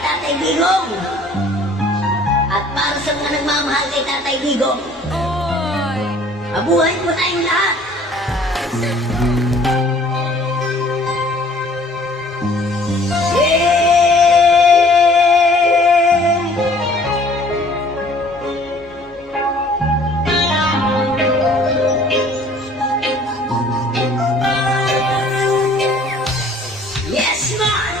Tatay Digong. At para sa mga nagmamahal kay Tatay Digong, mabuhay po tayong lahat. Yes, man!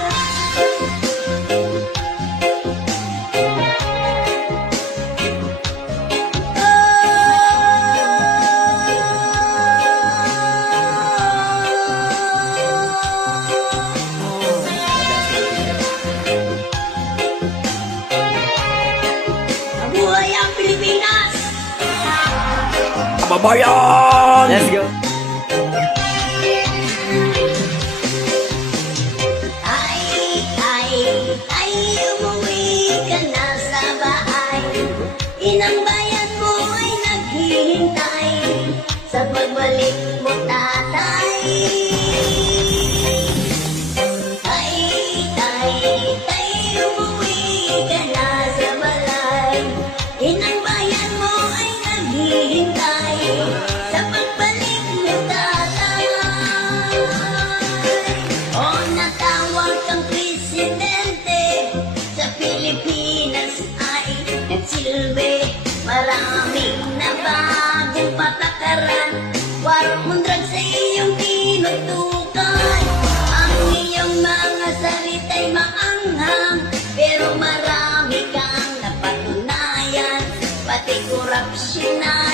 Mabuhay ang Pilipinas! Kababayan! Let's go. Ay, umuwi ka na sa bahay. Inang bayan mo ay naghihintay sa pagbalik mo, tatay. Tay, umuwi ka na sa balay. Inang bayan mo ay naghihintay sa pagbalik mo, tatay. O natawag kang presidente sa Pilipinas ay nagsilbi. Maraming nabagong patakaran, war on drugs sa iyong tinutukan. Ang iyong mga salita'y maanghang, pero marami kang napatunayan, pati korupsyon na